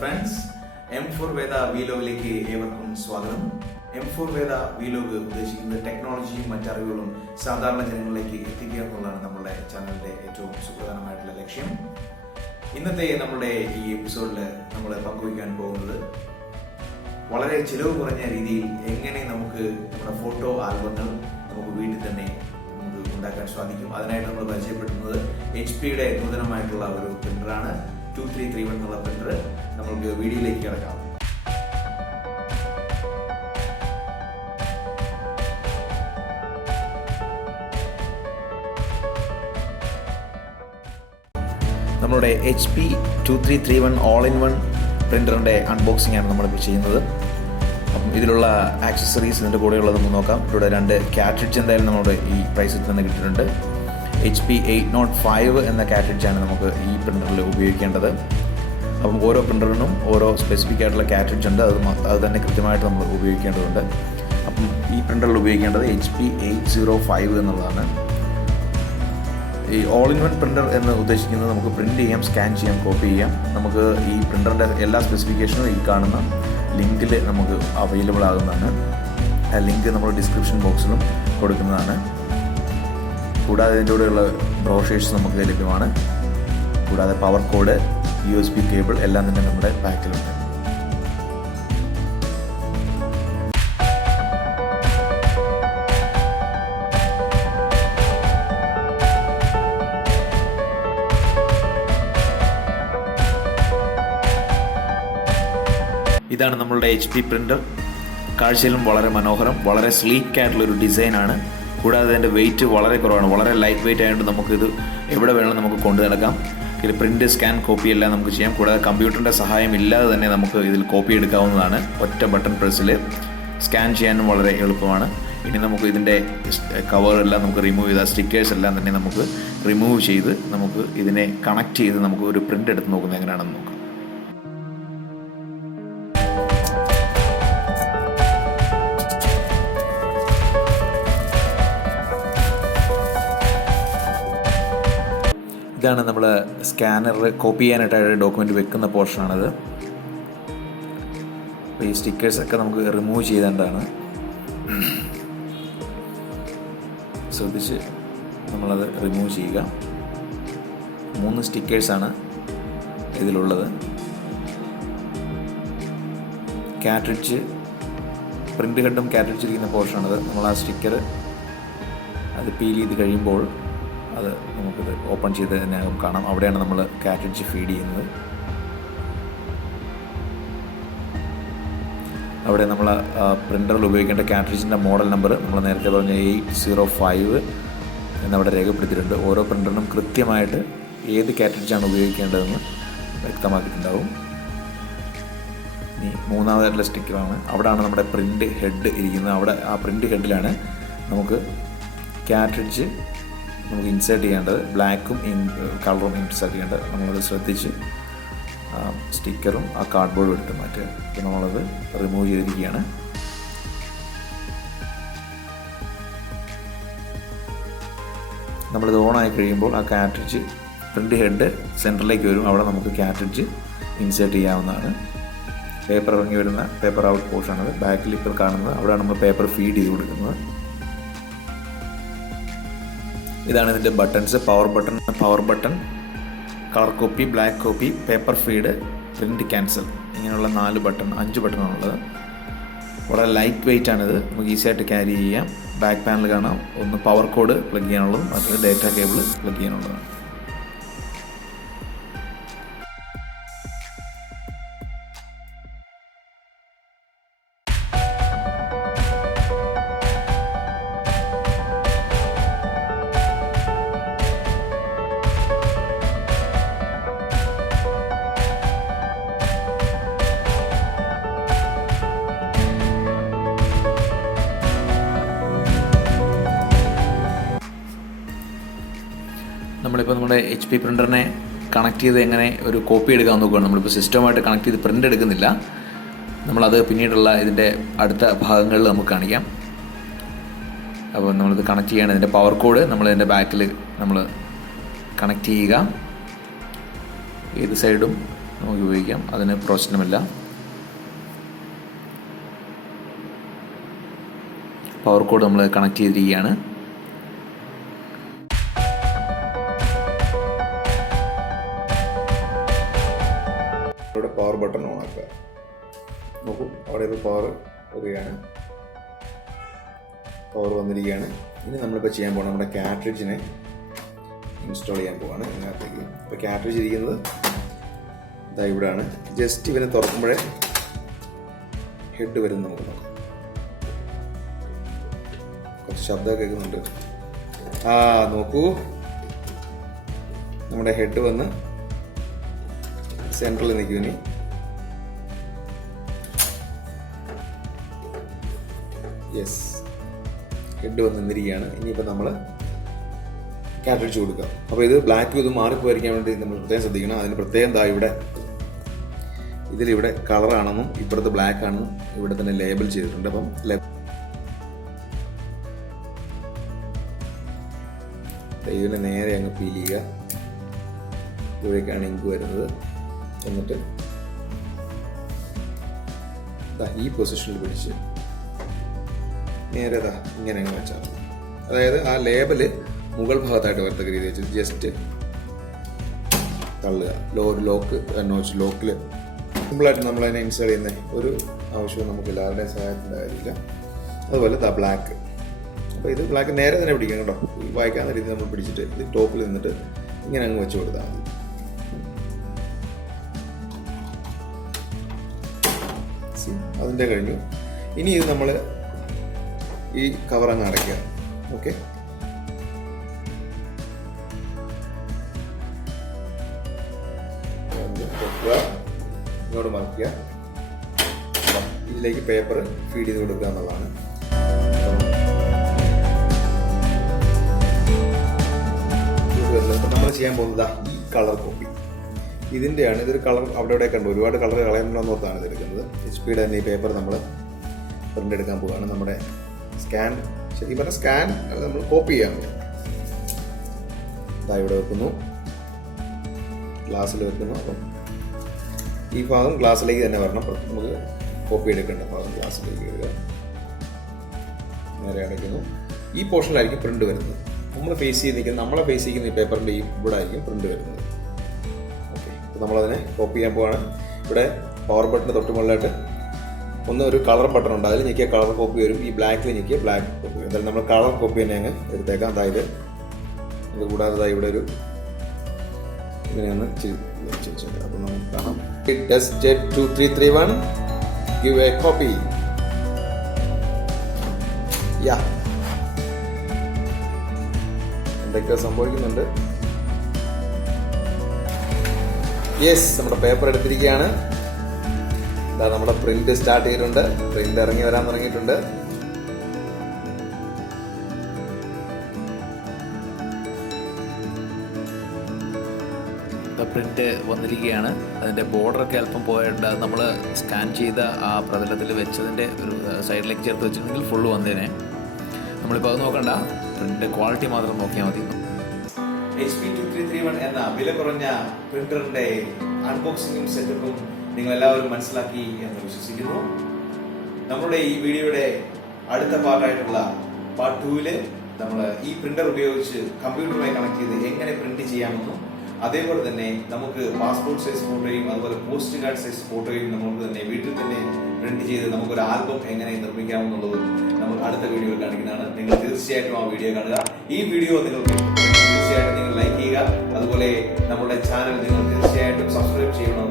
friends, M4Veda വീലോഗിലേക്ക് ഏവർക്കും സ്വാഗതം. M4Veda വീലോഗ് ഉദ്ദേശിക്കുന്നത് ടെക്നോളജിയും മറ്ററിവുകളും സാധാരണ ജനങ്ങളിലേക്ക് എത്തിക്കുക എന്നുള്ളതാണ് നമ്മുടെ ചാനലിന്റെ ഏറ്റവും സുപ്രധാനമായിട്ടുള്ള ലക്ഷ്യം. ഇന്നത്തെ നമ്മുടെ ഈ എപ്പിസോഡിൽ നമ്മൾ പങ്കുവയ്ക്കാൻ പോകുന്നത് വളരെ ചിലവ് കുറഞ്ഞ രീതിയിൽ എങ്ങനെ നമുക്ക് നമ്മുടെ ഫോട്ടോ ആൽബങ്ങൾ നമുക്ക് വീട്ടിൽ തന്നെ നമുക്ക് ഉണ്ടാക്കാൻ സാധിക്കും. അതിനായിട്ട് നമ്മൾ പരിചയപ്പെടുത്തുന്നത് HP-യുടെ നൂതനമായിട്ടുള്ള ഒരു പ്രിന്ററാണ്. 2331 എന്നുള്ള പ്രിന്റർ. നമുക്ക് വീഡിയോയിലേക്ക് കിടക്കാം. നമ്മുടെ HP 2331 All-in-One പ്രിന്ററിൻ്റെ അൺബോക്സിംഗ് ആണ് നമ്മളിപ്പോൾ ചെയ്യുന്നത്. അപ്പം ഇതിലുള്ള ആക്സസറീസ് ഇതിൻ്റെ കൂടെയുള്ളത് നമുക്ക് നോക്കാം. ഇവിടെ 2 കാട്രിഡ്ജ് എന്തായാലും നമ്മുടെ ഈ പ്രൈസിൽ തന്നെ കിട്ടിയിട്ടുണ്ട്. HP 805 എന്ന കാട്രിഡ്ജാണ് നമുക്ക് ഈ പ്രിന്ററിൽ ഉപയോഗിക്കേണ്ടത്. അപ്പം ഓരോ പ്രിന്ററിനും ഓരോ സ്പെസിഫിക് ആയിട്ടുള്ള കാട്രിഡ്ജ് ഉണ്ട്. അത് തന്നെ കൃത്യമായിട്ട് നമ്മൾ ഉപയോഗിക്കേണ്ടതുണ്ട്. അപ്പം ഈ പ്രിന്ററിൽ ഉപയോഗിക്കേണ്ടത് HP 805 എന്നുള്ളതാണ്. ഈ ഓൾ ഇൻ വൺ പ്രിന്റർ എന്ന് ഉദ്ദേശിക്കുന്നത് നമുക്ക് പ്രിന്റ് ചെയ്യാം, സ്കാൻ ചെയ്യാം, കോപ്പി ചെയ്യാം. നമുക്ക് ഈ പ്രിന്ററിൻ്റെ എല്ലാ സ്പെസിഫിക്കേഷനും ഈ കാണുന്ന ലിങ്കിൽ നമുക്ക് അവൈലബിൾ ആകുന്നതാണ്. ആ ലിങ്ക് നമ്മൾ ഡിസ്ക്രിപ്ഷൻ ബോക്സിലും കൊടുക്കുന്നതാണ്. കൂടാതെ ഇതിൻ്റെ കൂടെയുള്ള ബ്രോഷേഴ്സ് നമുക്ക് ലഭ്യമാണ്. കൂടാതെ പവർ കോഡ്, USB കേബിൾ എല്ലാം തന്നെ നമ്മുടെ പാക്കിലുണ്ട്. ഇതാണ് നമ്മളുടെ HP പ്രിൻ്റർ. കാഴ്ചയിലും വളരെ മനോഹരം, വളരെ സ്ലീക്ക് ആയിട്ടുള്ളൊരു ഡിസൈനാണ്. കൂടാതെ അതിൻ്റെ വെയിറ്റ് വളരെ കുറവാണ്, വളരെ ലൈറ്റ് വെയിറ്റ് ആയതുകൊണ്ട് നമുക്കിത് എവിടെ വേണമെങ്കിലും നമുക്ക് കൊണ്ടു നടക്കാം. ഇതിൽ പ്രിൻറ്റ്, സ്കാൻ, കോപ്പി എല്ലാം നമുക്ക് ചെയ്യാം. കൂടാതെ കമ്പ്യൂട്ടറിൻ്റെ സഹായം ഇല്ലാതെ തന്നെ നമുക്ക് ഇതിൽ കോപ്പി എടുക്കാവുന്നതാണ്. ഒറ്റ ബട്ടൺ പ്രസ്സിൽ സ്കാൻ ചെയ്യാനും വളരെ എളുപ്പമാണ്. ഇനി നമുക്ക് ഇതിൻ്റെ കവറെല്ലാം നമുക്ക് റിമൂവ് ചെയ്താൽ സ്റ്റിക്കേഴ്സ് എല്ലാം തന്നെ നമുക്ക് റിമൂവ് ചെയ്ത് നമുക്ക് ഇതിനെ കണക്ട് ചെയ്ത് നമുക്ക് ഒരു പ്രിൻ്റ് എടുത്ത് നോക്കുന്നത് എങ്ങനെയാണെന്ന് നോക്കാം. ഇതാണ് നമ്മൾ സ്കാനർ കോപ്പി ചെയ്യാനായിട്ട് ഡോക്യുമെൻ്റ് വെക്കുന്ന പോർഷനാണത്. അപ്പോൾ ഈ സ്റ്റിക്കേഴ്സൊക്കെ നമുക്ക് റിമൂവ് ചെയ്തേണ്ടതാണ്. ശ്രദ്ധിച്ച് നമ്മളത് റിമൂവ് ചെയ്യുക. 3 സ്റ്റിക്കേഴ്സാണ് ഇതിലുള്ളത്. കാട്രിഡ്ജ്, പ്രിൻ്റ് ഹെഡും കാട്രിഡ്ജ് ഇരിക്കുന്ന പോർഷനാണത്. നമ്മൾ ആ സ്റ്റിക്കർ അത് പീൽ ചെയ്ത് കഴിയുമ്പോൾ അത് നമുക്കിത് ഓപ്പൺ ചെയ്ത് ഇതിനകം കാണാം. അവിടെയാണ് നമ്മൾ കാട്രിഡ്ജ് ഫീഡ് ചെയ്യുന്നത്. അവിടെ നമ്മൾ പ്രിൻ്ററിൽ ഉപയോഗിക്കേണ്ട കാട്രിഡ്ജിൻ്റെ മോഡൽ നമ്പർ നമ്മൾ നേരത്തെ പറഞ്ഞ 805 എന്നവിടെ രേഖപ്പെടുത്തിയിട്ടുണ്ട്. ഓരോ പ്രിൻ്ററിനും കൃത്യമായിട്ട് ഏത് കാട്രിഡ്ജാണ് ഉപയോഗിക്കേണ്ടതെന്ന് വ്യക്തമാക്കിയിട്ടുണ്ടാവും. ഇനി മൂന്നാമതായിട്ടുള്ള സ്റ്റിക്കറാണ്. അവിടെയാണ് നമ്മുടെ പ്രിൻ്റ് ഹെഡ് ഇരിക്കുന്നത്. അവിടെ ആ പ്രിൻ്റ് ഹെഡിലാണ് നമുക്ക് കാട്രിഡ്ജ് നമുക്ക് ഇൻസേർട്ട് ചെയ്യേണ്ടത്. ബ്ലാക്കും കളറും ഇൻസേർട്ട് ചെയ്യേണ്ടത്. നമ്മളത് ശ്രദ്ധിച്ച് സ്റ്റിക്കറും ആ കാർഡ്ബോർഡും എടുത്ത് മാറ്റുക. അപ്പോൾ നമ്മളത് റിമൂവ് ചെയ്തിരിക്കുകയാണ്. നമ്മളിത് ഓണായി കഴിയുമ്പോൾ ആ കാട്രിഡ്ജ് പ്രിൻ്റ് ഹെഡ് സെൻറ്ററിലേക്ക് വരും. അവിടെ നമുക്ക് കാട്രിഡ്ജ് ഇൻസേർട്ട് ചെയ്യാവുന്നതാണ്. പേപ്പർ ഇറങ്ങി വരുന്ന പേപ്പർ ഔട്ട് പോർഷനാണത്. ബാക്കിൽ ഇപ്പോൾ കാണുന്നത് അവിടെയാണ് നമ്മൾ പേപ്പർ ഫീഡ് ചെയ്ത് കൊടുക്കുന്നത്. ഇതാണ് ഇതിൻ്റെ buttons. Power button, colour copy, black copy, paper feed, print cancel, ഇങ്ങനെയുള്ള 5 ബട്ടണാണുള്ളത്. വളരെ ലൈറ്റ് വെയിറ്റ് ആണിത്. നമുക്ക് ഈസി ആയിട്ട് ക്യാരി ചെയ്യാം. ബാക്ക് പാനൽ കാണാം. ഒന്ന് പവർ കോഡ് പ്ലഗ് ചെയ്യാനുള്ളതും മറ്റൊരു ഡേറ്റ കേബിൾ പ്ലഗ് ചെയ്യാനുള്ളതാണ്. നമ്മളിപ്പോൾ നമ്മുടെ HP പ്രിൻ്ററിനെ കണക്ട് ചെയ്ത് എങ്ങനെ ഒരു കോപ്പി എടുക്കാൻ നോക്കുകയാണ്. നമ്മളിപ്പോൾ സിസ്റ്റമായിട്ട് കണക്ട് ചെയ്ത് പ്രിൻ്റ് എടുക്കുന്നില്ല. നമ്മളത് പിന്നീടുള്ള ഇതിൻ്റെ അടുത്ത ഭാഗങ്ങളിൽ നമുക്ക് കാണിക്കാം. അപ്പോൾ നമ്മളിത് കണക്ട് ചെയ്യണം. ഇതിൻ്റെ പവർ കോഡ് നമ്മളിതിൻ്റെ ബാക്കിൽ നമ്മൾ കണക്ട് ചെയ്യുക. ഏത് സൈഡും നമുക്ക് ഉപയോഗിക്കാം, അതിന് പ്രശ്നമില്ല. പവർ കോഡ് നമ്മൾ കണക്ട് ചെയ്തിരിക്കുകയാണ്. ഇവിടെ പവർ ബട്ടൺ ഓൺ ആക്കുക. നോക്കൂ, അവിടെ ഇപ്പോൾ പവർ വരികയാണ്, പവർ വന്നിരിക്കുകയാണ്. ഇനി നമ്മളിപ്പോൾ ചെയ്യാൻ പോകണം, നമ്മുടെ കാട്രിഡ്ജിനെ ഇൻസ്റ്റാൾ ചെയ്യാൻ പോവാണ് ഇതിനകത്തേക്ക്. അപ്പോൾ കാട്രിഡ്ജ് ഇരിക്കുന്നത് ഇതാ ഇവിടെയാണ്. ജസ്റ്റ് ഇവനെ തുറക്കുമ്പോഴേ ഹെഡ് വരും. നമുക്ക് നോക്കാം, കുറച്ച് ശബ്ദമൊക്കെ കേൾക്കുന്നുണ്ട്. നോക്കൂ, നമ്മുടെ ഹെഡ് വന്ന് സെൻട്രലിൽ നിൽക്കും. ഇനി യെസ്, ഹെഡ് വന്ന് നിന്നിരിക്കുകയാണ്. ഇനിയിപ്പോൾ നമ്മൾ കാട്രിഡ്ജ് കൊടുക്കാം. അപ്പോൾ ഇത് ബ്ലാക്ക് ഇത് മാറിപ്പോയിരിക്കാൻ വേണ്ടി നമ്മൾ പ്രത്യേകം ശ്രദ്ധിക്കണം. അതിന് പ്രത്യേകം ഇവിടെ ഇതിലിവിടെ കളറാണെന്നും ഇപ്പുറത്ത് ബ്ലാക്ക് ആണെന്നും ഇവിടെ തന്നെ ലേബിൾ ചെയ്തിട്ടുണ്ട്. അപ്പം ഇതിനെ നേരെ അങ്ങ് ഫീൽ ചെയ്യുക. ഇവിടേക്കാണ് ഇങ്ക് വരുന്നത്. എന്നിട്ട് ഈ പൊസിഷനിൽ പിടിച്ച് നേരെ ഇങ്ങനെ അങ്ങ് വെച്ചാൽ, അതായത് ആ ലേബല് മുകൾ ഭാഗത്തായിട്ട് വരത്തക്ക രീതി വെച്ച് ജസ്റ്റ് തള്ളുക. ലോക്കിൽ സിമ്പിളായിട്ട് നമ്മളതിനെ ഇൻസ്റ്റാൾ ചെയ്യുന്ന ഒരു ആവശ്യവും നമുക്ക് എല്ലാവരുടെയും സഹായത്തിൻ്റെ കാര്യമില്ല. അതുപോലെ ബ്ലാക്ക്, അപ്പോൾ ഇത് ബ്ലാക്ക് നേരെ തന്നെ പിടിക്കണം കേട്ടോ. ഈ വായിക്കാവുന്ന രീതി നമ്മൾ പിടിച്ചിട്ട് ഇത് ടോപ്പിൽ നിന്നിട്ട് ഇങ്ങനെ അങ്ങ് വെച്ച് കൊടുത്താൽ മതി. അതിൻ്റെ കഴിഞ്ഞു. ഇനി ഇത് നമ്മൾ ഈ കവർ അങ്ങ് അടയ്ക്കുക. ഓക്കെ, ഇങ്ങോട്ട് മറിക്കുക. ഇതിലേക്ക് പേപ്പർ ഫീഡ് ചെയ്ത് കൊടുക്കുക എന്നുള്ളതാണ്. നമ്മൾ ചെയ്യാൻ പോകുന്നത് ഈ കളർ കോപ്പി ഇതിൻ്റെയാണ്. ഇതൊരു കളർ അവിടെ ഇവിടെ കണ്ടു, ഒരുപാട് കളർ കളയുന്നുണ്ടെന്ന് ഓർത്താണ് ഇതെടുക്കുന്നത്. HP തന്നെ ഈ പേപ്പർ നമ്മൾ പ്രിൻ്റ് എടുക്കാൻ പോവുകയാണ്. നമ്മുടെ സ്കാൻ, ശരിക്കും പറഞ്ഞാൽ സ്കാൻ നമ്മൾ കോപ്പി ചെയ്യാൻ പോകും. ഇവിടെ വെക്കുന്നു, ഗ്ലാസ്സിൽ വെക്കുന്നു. അപ്പം ഈ ഭാഗം ഗ്ലാസ്സിലേക്ക് തന്നെ വരണം. നമുക്ക് കോപ്പി എടുക്കേണ്ട ഭാഗം ഗ്ലാസ്സിലേക്ക് ഇടുക. നേരെ അടയ്ക്കുന്നു. ഈ പോർഷനിലായിരിക്കും പ്രിൻ്റ് വരുന്നത്. നമ്മളെ ഫേസ് ചെയ്യുന്ന ഈ പേപ്പറിൻ്റെ ഇവിടെ ആയിരിക്കും പ്രിൻ്റ് വരുന്നത്. ഓക്കെ, അപ്പോൾ നമ്മളതിനെ കോപ്പി ചെയ്യാൻ പോവാണ്. ഇവിടെ പവർ ബട്ടണിന് തൊട്ട് മുകളിലായിട്ട് ഒരു കളർ ബട്ടൺ ഉണ്ട്. അതിൽ ഞെക്കിയ കളർ കോപ്പി വരും. ഈ ബ്ലാക്കിൽ ഞെക്കിയ ബ്ലാക്ക് കോപ്പി വരും. എന്തായാലും നമ്മൾ കളർ കോപ്പി തന്നെ അങ്ങ് എടുത്തേക്കാം. അതായത് ഇത് കൂടാതെ ഇവിടെ ഒരു ഇങ്ങനെയൊന്ന് അപ്പോൾ നമുക്ക് കാണാം. jet 2331 give a copy. എന്തൊക്കെയോ സംഭവിക്കുന്നുണ്ട്. യെസ്, നമ്മുടെ പേപ്പർ എടുത്തിരിക്കുകയാണ്. നമ്മുടെ പ്രിന്റ് സ്റ്റാർട്ട് ചെയ്തിട്ടുണ്ട്. പ്രിന്റ് ഇറങ്ങി വരാൻ തുടങ്ങിയിട്ടുണ്ട്. പ്രിന്റ് വന്നിരിക്കുകയാണ്. അതിൻ്റെ ബോർഡറൊക്കെ അല്പം പോയിട്ട് നമ്മൾ സ്കാൻ ചെയ്ത ആ പ്രതലത്തിൽ വെച്ചതിൻ്റെ ഒരു സൈഡിലേക്ക് ചേർത്ത് വെച്ചിട്ടുണ്ടെങ്കിൽ ഫുള്ള് വന്നേനെ. നമ്മളിപ്പോൾ അത് നോക്കണ്ട, പ്രിന്റ് ക്വാളിറ്റി മാത്രം നോക്കിയാൽ മതി. HP 2331 എന്ന വില കുറഞ്ഞ പ്രിന്ററിന്റെ അൺബോക്സിംഗും സെറ്റപ്പും നിങ്ങൾ എല്ലാവരും മനസ്സിലാക്കി എന്ന് വിശ്വസിക്കുന്നു. നമ്മുടെ ഈ വീഡിയോയുടെ അടുത്ത പാർട്ടായിട്ടുള്ള പാർട്ട് 2-ല് നമ്മൾ ഈ പ്രിന്റർ ഉപയോഗിച്ച് കമ്പ്യൂട്ടറുമായി കണക്ട് ചെയ്ത് എങ്ങനെ പ്രിന്റ് ചെയ്യാമെന്നും അതേപോലെ തന്നെ നമുക്ക് പാസ്പോർട്ട് സൈസ് ഫോട്ടോയും അതുപോലെ പോസ്റ്റ് കാർഡ് സൈസ് ഫോട്ടോയും നമുക്ക് തന്നെ വീട്ടിൽ തന്നെ പ്രിന്റ് ചെയ്ത് നമുക്കൊരു ആൽബം എങ്ങനെ നിർമ്മിക്കാമെന്നുള്ളതും നമ്മൾ അടുത്ത വീഡിയോയിൽ കാണിക്കുന്നതാണ്. നിങ്ങൾ തീർച്ചയായിട്ടും ആ വീഡിയോ കാണുക. ഈ വീഡിയോ നിങ്ങൾക്ക് തീർച്ചയായിട്ടും നിങ്ങൾ ലൈക്ക് ചെയ്യുക. അതുപോലെ നമ്മുടെ ചാനൽ നിങ്ങൾ തീർച്ചയായിട്ടും സബ്സ്ക്രൈബ് ചെയ്യണം.